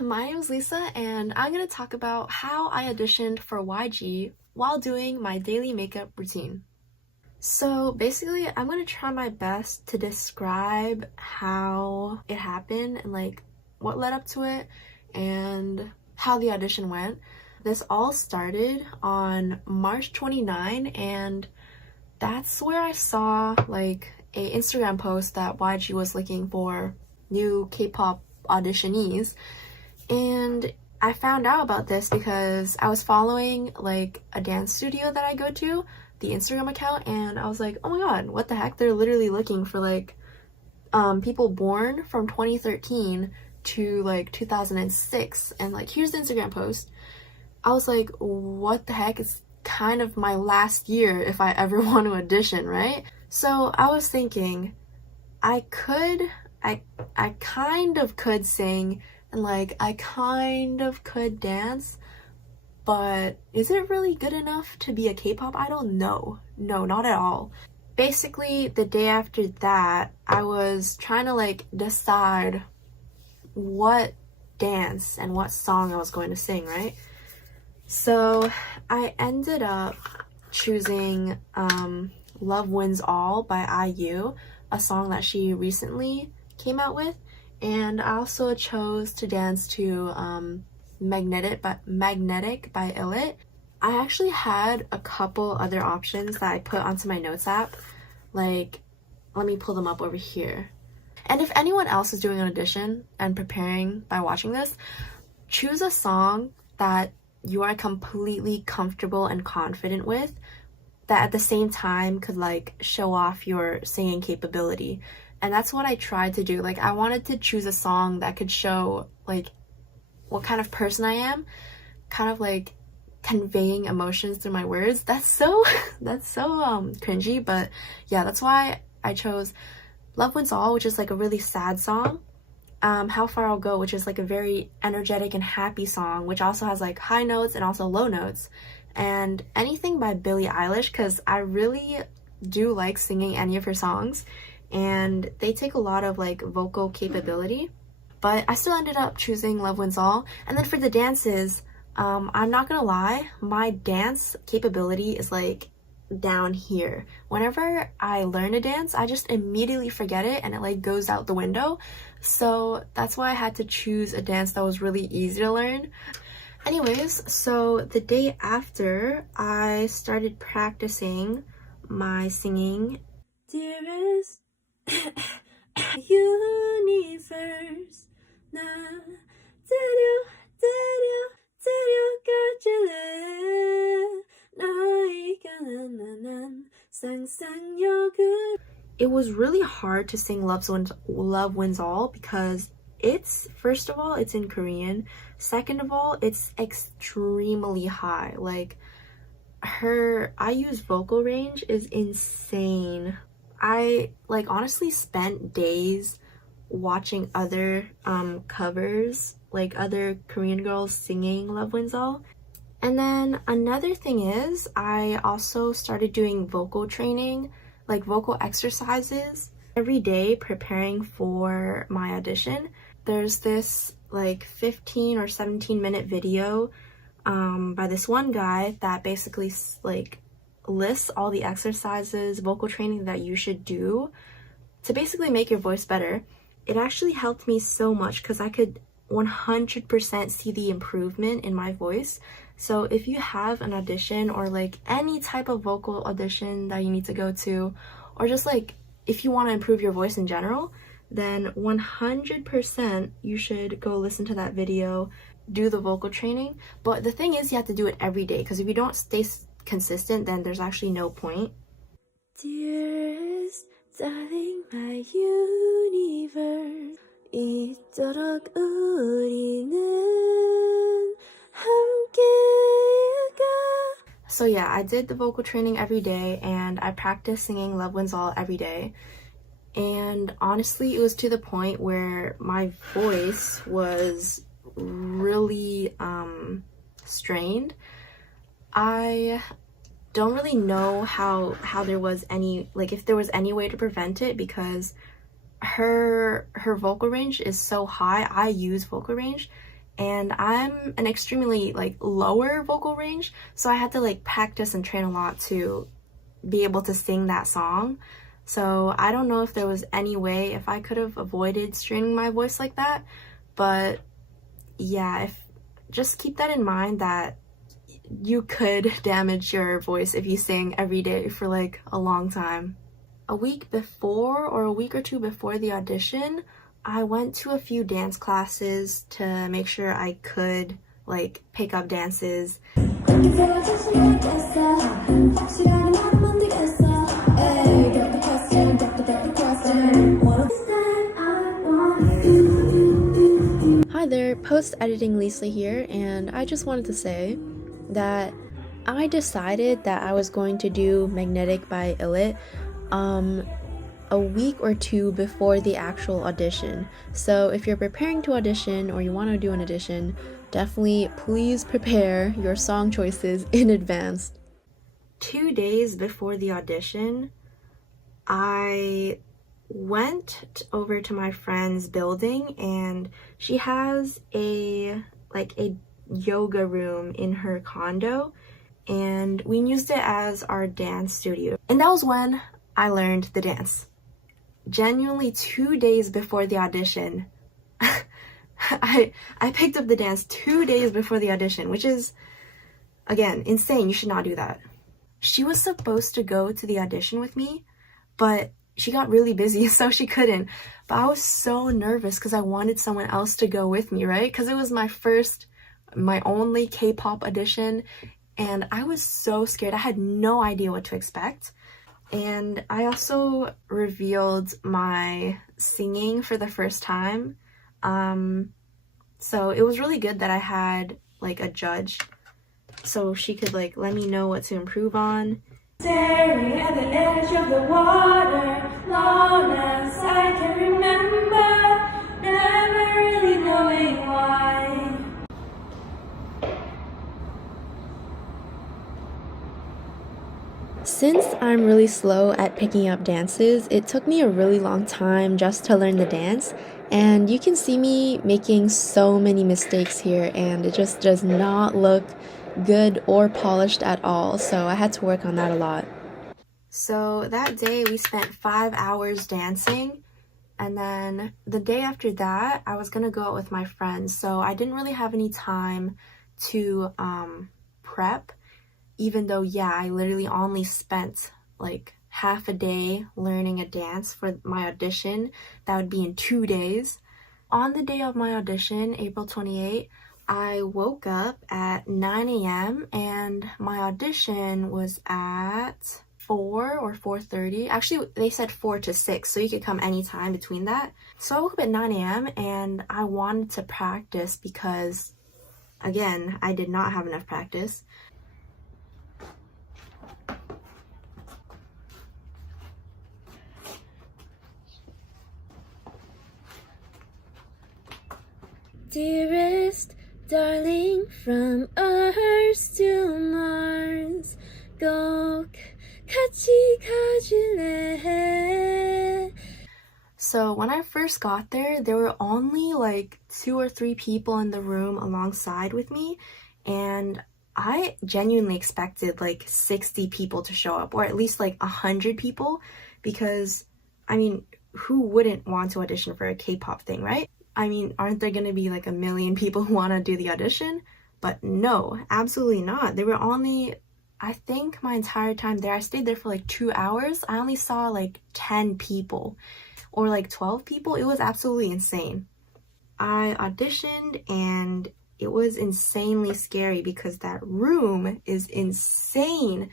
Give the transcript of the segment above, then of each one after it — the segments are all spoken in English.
my name is Lisa, and I'm going to talk about how I auditioned for YG while doing my daily makeup routine. So basically, I'm going to try my best to describe how it happened and what led up to it and how the audition went. This all started on March 29, and that's where I saw a Instagram post that YG was looking for new K-pop auditionees, and I found out about this because I was following a dance studio that I go to, the Instagram account, and I was like, oh my god, what the heck, they're literally looking for people born from 2013 to 2006, and here's the Instagram post. I was like, what the heck, it's kind of my last year if I ever want to audition, right? So I was thinking I kind of could sing and I kind of could dance, but is it really good enough to be a K-pop idol? No, not at all. Basically, the day after that, I was trying to decide what dance and what song I was going to sing, right? So I ended up choosing Love Wins All by IU, a song that she recently came out with, and I also chose to dance to Magnetic by Illit. I actually had a couple other options that I put onto my notes app, let me pull them up over here. And if anyone else is doing an audition and preparing by watching this, choose a song that you are completely comfortable and confident with, that at the same time could show off your singing capability. And that's what I tried to do. I wanted to choose a song that could show what kind of person I am, kind of conveying emotions through my words. That's so cringy, but yeah, that's why I chose Love Wins All, which is a really sad song. How Far I'll Go, which is a very energetic and happy song, which also has high notes and also low notes. And anything by Billie Eilish, because I really do like singing any of her songs, and they take a lot of vocal capability. But I still ended up choosing Love Wins All. And then for the dances, I'm not gonna lie, my dance capability is down here. Whenever I learn a dance, I just immediately forget it and it goes out the window. So that's why I had to choose a dance that was really easy to learn. Anyways, so the day after, I started practicing my singing. Dearest universe, 나 데려가줄래. It was really hard to sing Love Wins All because first of all, it's in Korean. Second of all, it's extremely high. IU's vocal range is insane. I honestly spent days watching other covers, other Korean girls singing Love Wins All. And then another thing is, I also started doing vocal training, vocal exercises every day preparing for my audition. There's this 15 or 17 minute video by this one guy that basically lists all the exercises, vocal training that you should do to basically make your voice better. It actually helped me so much because I could 100% see the improvement in my voice. So if you have an audition or any type of vocal audition that you need to go to, or just if you want to improve your voice in general, then 100% you should go listen to that video, do the vocal training. But the thing is, you have to do it every day, because if you don't stay consistent, then there's actually no point. Dearest darling, my universe, 이토록 우리는 함께일까. So yeah, I did the vocal training every day, and I practiced singing Love Wins All every day. And honestly, it was to the point where my voice was really strained. I don't really know how there was any, if there was any way to prevent it, because her vocal range is so high. I use vocal range, and I'm an extremely like lower vocal range, so I had to like practice and train a lot to be able to sing that song. So I don't know if there was any way if I could have avoided straining my voice like that, but yeah, if just keep that in mind that you could damage your voice if you sing every day for like a long time. A week before or a week or two before the audition, I went to a few dance classes to make sure I could like pick up dances. Hi there, post-editing Lisa here, and I just wanted to say that I decided that I was going to do Magnetic by Illit a week or two before the actual audition. So if you're preparing to audition or you want to do an audition, definitely please prepare your song choices in advance. 2 days before the audition, I went over to my friend's building, and she has a yoga room in her condo, and we used it as our dance studio. And that was when I learned the dance. Genuinely 2 days before the audition, I picked up the dance 2 days before the audition, which is, again, insane. You should not do that. She was supposed to go to the audition with me, but she got really busy, so she couldn't. But I was so nervous because I wanted someone else to go with me, right? Because it was my only K-pop audition, and I was so scared. I had no idea what to expect. And I also revealed my singing for the first time. So it was really good that I had like a judge so she could like let me know what to improve on. Staring at the edge of the water, long as I can remember, never really knowing why. Since I'm really slow at picking up dances, it took me a really long time just to learn the dance, and you can see me making so many mistakes here, and it just does not look good or polished at all, so I had to work on that a lot. So that day we spent 5 hours dancing, and then the day after that I was gonna go out with my friends, so I didn't really have any time to prep, even though yeah, I literally only spent like half a day learning a dance for my audition. That would be in 2 days. On the day of my audition, April 28th, I woke up at 9 a.m. and my audition was at 4 or 4:30. Actually, they said 4 to 6, so you could come anytime between that. So I woke up at 9 a.m. and I wanted to practice because, again, I did not have enough practice. Dearest darling, from Earth to Mars, 꼭 같이 가줄래? So when I first got there were only like 2 or 3 people in the room alongside with me, and I genuinely expected like 60 people to show up, or at least like 100 people, because I mean, who wouldn't want to audition for a K-pop thing, right? I mean, aren't there gonna be like a million people who want to do the audition? But no, absolutely not. There were only, I think my entire time there, I stayed there for like 2 hours. I only saw like 10 people or like 12 people. It was absolutely insane. I auditioned and it was insanely scary because that room is insane.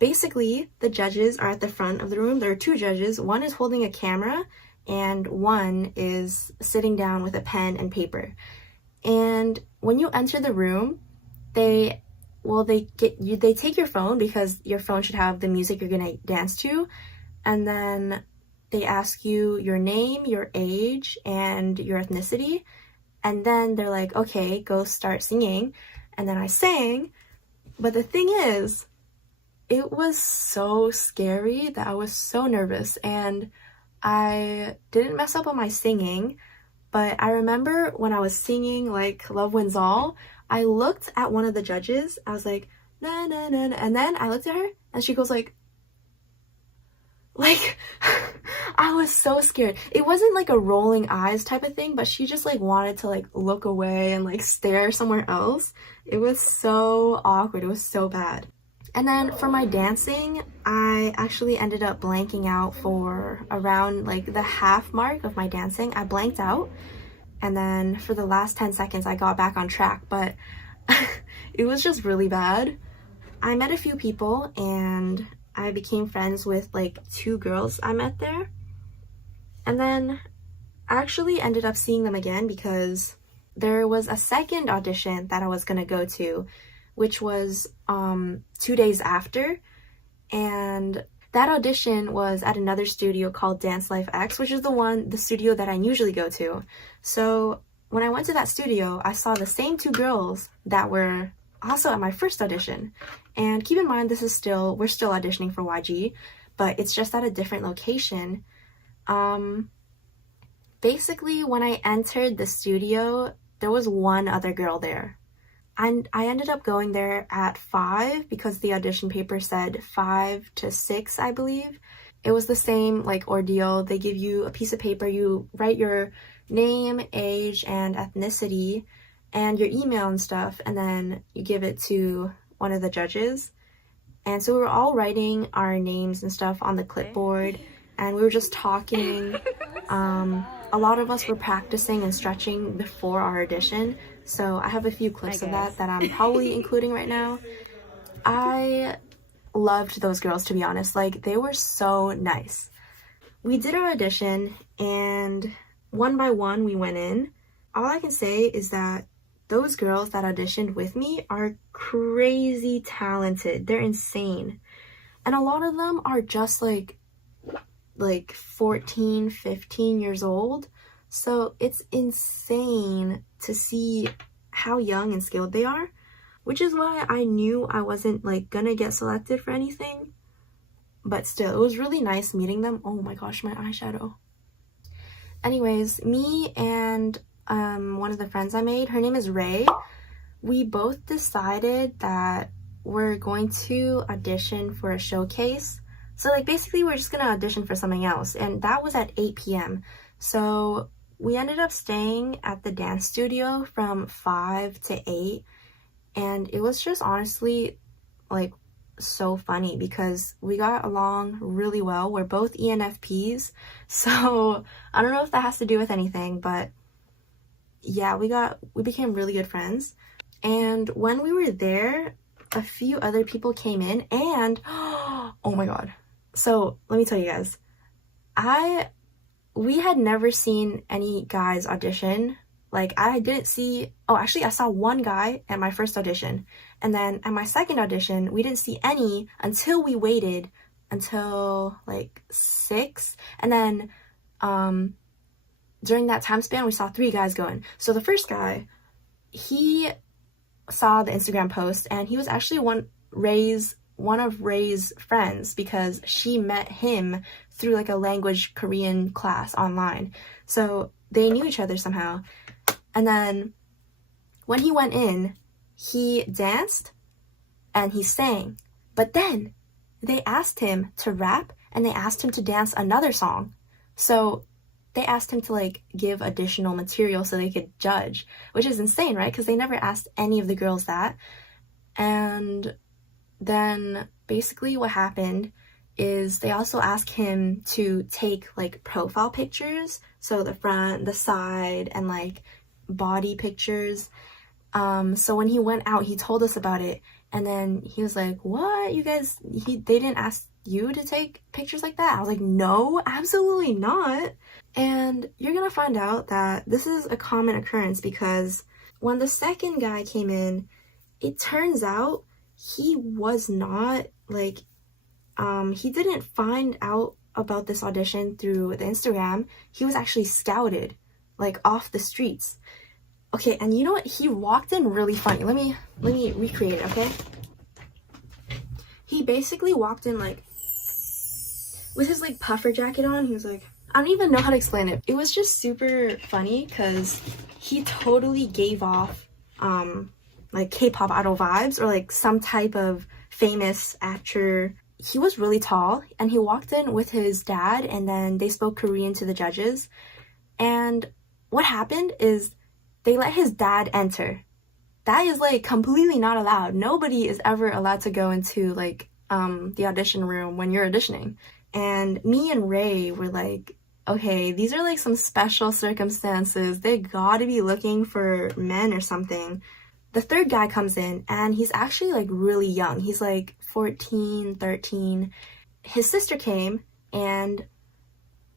Basically, the judges are at the front of the room. There are 2 judges. One is holding a camera and one is sitting down with a pen and paper. And when you enter the room, they take your phone, because your phone should have the music you're gonna dance to, and then they ask you your name, your age, and your ethnicity, and then they're like, okay, go start singing. And then I sang, but the thing is, it was so scary that I was so nervous, and I didn't mess up on my singing, But I remember when I was singing like Love Wins All, I looked at one of the judges. I was like, na na na, na. And then I looked at her and she goes like I was so scared. It wasn't like a rolling eyes type of thing, but she just like wanted to like look away and like stare somewhere else. It was so awkward. It was so bad. And then for my dancing, I actually ended up blanking out for around like the half mark of my dancing. I blanked out, and then for the last 10 seconds I got back on track, but it was just really bad. I met a few people and I became friends with like 2 girls I met there. And then I actually ended up seeing them again because there was a second audition that I was gonna go to, which was 2 days after. And that audition was at another studio called Dance Life X, which is the studio that I usually go to. So when I went to that studio, I saw the same 2 girls that were also at my first audition. And keep in mind, we're still auditioning for YG, but it's just at a different location. Basically, when I entered the studio, there was one other girl there. And I ended up going there at 5 because the audition paper said 5 to 6, I believe. It was the same like ordeal. They give you a piece of paper, you write your name, age, and ethnicity, and your email and stuff, and then you give it to one of the judges. And so we were all writing our names and stuff on the clipboard, and we were just talking. A lot of us were practicing and stretching before our audition, so I have a few clips of that I'm probably including right now. I loved those girls, to be honest. Like, they were so nice. We did our audition, and one by one we went in. All I can say is that those girls that auditioned with me are crazy talented. They're insane. And a lot of them are just like 14, 15 years old. So it's insane to see how young and skilled they are, which is why I knew I wasn't like gonna get selected for anything. But still, it was really nice meeting them. Oh my gosh, my eyeshadow. Anyways, me and one of the friends I made, her name is Ray, we both decided that we're going to audition for a showcase. So like basically we're just gonna audition for something else, and that was at 8 p.m. So we ended up staying at the dance studio from 5 to 8, and it was just honestly like so funny because we got along really well. We're both ENFPs, so I don't know if that has to do with anything, but yeah, we became really good friends. And when we were there, a few other people came in, and oh my god. So let me tell you guys, we had never seen any guys audition. Like, I didn't see, oh, actually I saw one guy at my first audition, and then at my second audition we didn't see any until we waited until like 6, and then during that time span we saw 3 guys going. So the first guy, he saw the Instagram post, and he was actually one of Ray's friends because she met him through like a language Korean class online. So they knew each other somehow. And then when he went in, he danced and he sang. But then they asked him to rap, and they asked him to dance another song. So they asked him to like give additional material so they could judge, which is insane, right? Because they never asked any of the girls that. And then basically what happened is they also asked him to take like profile pictures, so the front, the side, and like body pictures. So when he went out, he told us about it, and then he was like, what, you guys, they didn't ask you to take pictures like that? I was like, no, absolutely not. And you're gonna find out that this is a common occurrence because when the second guy came in, it turns out he was not like, he didn't find out about this audition through the Instagram. He was actually scouted like off the streets. Okay, and you know what? He walked in really funny. Let me recreate it, okay? He basically walked in like with his like puffer jacket on. He was like, I don't even know how to explain it. It was just super funny because he totally gave off like K-pop idol vibes, or like some type of famous actor. He was really tall and he walked in with his dad, and then they spoke Korean to the judges. And what happened is they let his dad enter. That is like completely not allowed. Nobody is ever allowed to go into like the audition room when you're auditioning. And me and Ray were like, okay, these are like some special circumstances. They gotta be looking for men or something. The third guy comes in and he's actually like really young. He's like 14, 13. His sister came, and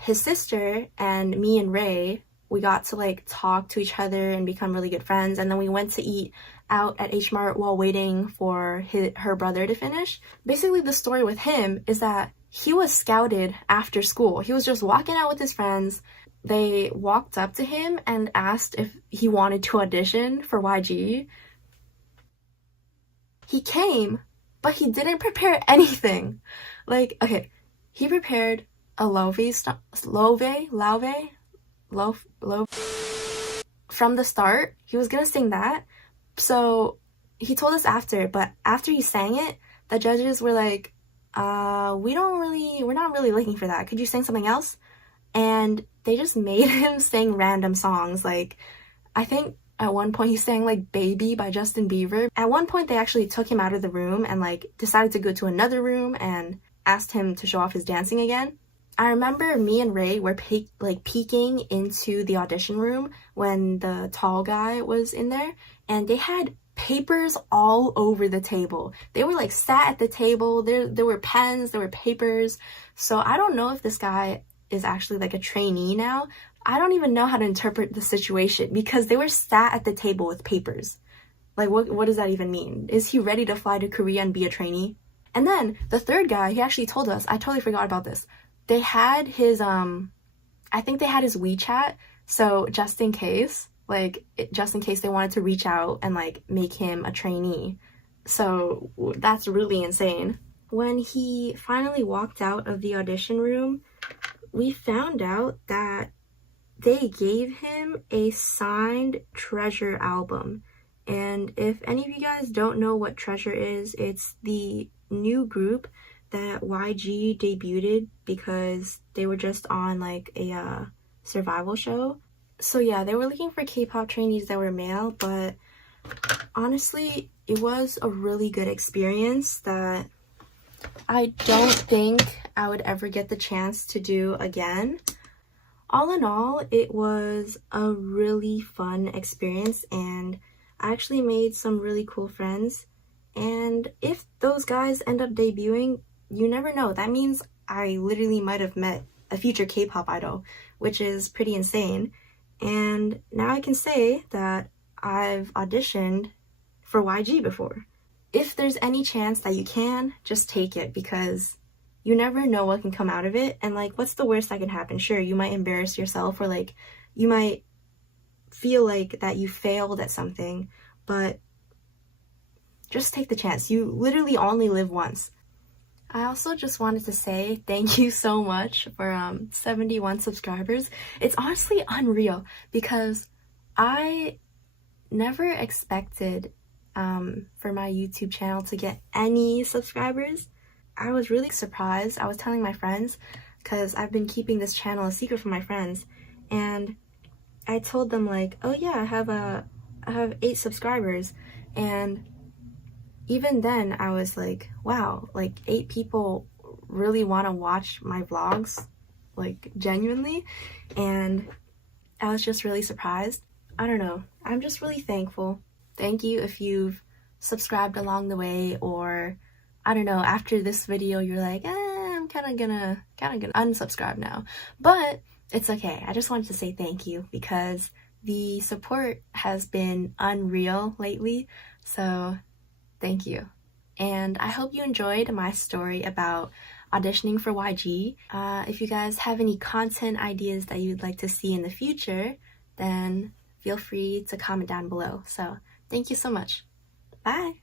his sister and me and Ray, we got to like talk to each other and become really good friends. And then we went to eat out at H Mart while waiting for her brother to finish. Basically, the story with him is that he was scouted after school. He was just walking out with his friends. They walked up to him and asked if he wanted to audition for YG. He came, but he didn't prepare anything. Like, okay, he prepared a Love from the start. He was gonna sing that. So he told us after, but after he sang it, the judges were like, we're not really looking for that. Could you sing something else? And they just made him sing random songs. Like, I think at one point he sang like Baby by Justin Bieber. At one point they actually took him out of the room and like decided to go to another room and asked him to show off his dancing again. I remember me and Ray were peeking into the audition room when the tall guy was in there, and they had papers all over the table. They were like sat at the table. There were pens, there were papers. So I don't know if this guy is actually like a trainee now. I don't even know how to interpret the situation because they were sat at the table with papers. Like, what does that even mean? Is he ready to fly to Korea and be a trainee? And then the third guy, he actually told us, I totally forgot about this. They had his, I think they had his WeChat. So just in case they wanted to reach out and like make him a trainee. So that's really insane. When he finally walked out of the audition room, we found out that they gave him a signed Treasure album. And if any of you guys don't know what Treasure is, it's the new group that YG debuted because they were just on like a survival show. So yeah, they were looking for K-pop trainees that were male, but honestly, it was a really good experience that I don't think I would ever get the chance to do again. All in all, it was a really fun experience, and I actually made some really cool friends. And if those guys end up debuting, you never know. That means I literally might have met a future K-pop idol, which is pretty insane. And now I can say that I've auditioned for YG before. If there's any chance that you can, just take it, because you never know what can come out of it. And like, what's the worst that can happen? Sure, you might embarrass yourself, or like you might feel like that you failed at something, but just take the chance. You literally only live once. I also just wanted to say thank you so much for 71 subscribers. It's honestly unreal because I never expected for my YouTube channel to get any subscribers. I was really surprised. I was telling my friends, because I've been keeping this channel a secret from my friends, and I told them like, oh yeah, I have 8 subscribers. And even then I was like, wow, like 8 people really want to watch my vlogs, like genuinely. And I was just really surprised. I don't know, I'm just really thankful. Thank you if you've subscribed along the way, or I don't know, after this video you're like, I'm kind of gonna unsubscribe now. But it's okay. I just wanted to say thank you because the support has been unreal lately. So thank you. And I hope you enjoyed my story about auditioning for YG. If you guys have any content ideas that you'd like to see in the future, then feel free to comment down below. So thank you so much. Bye!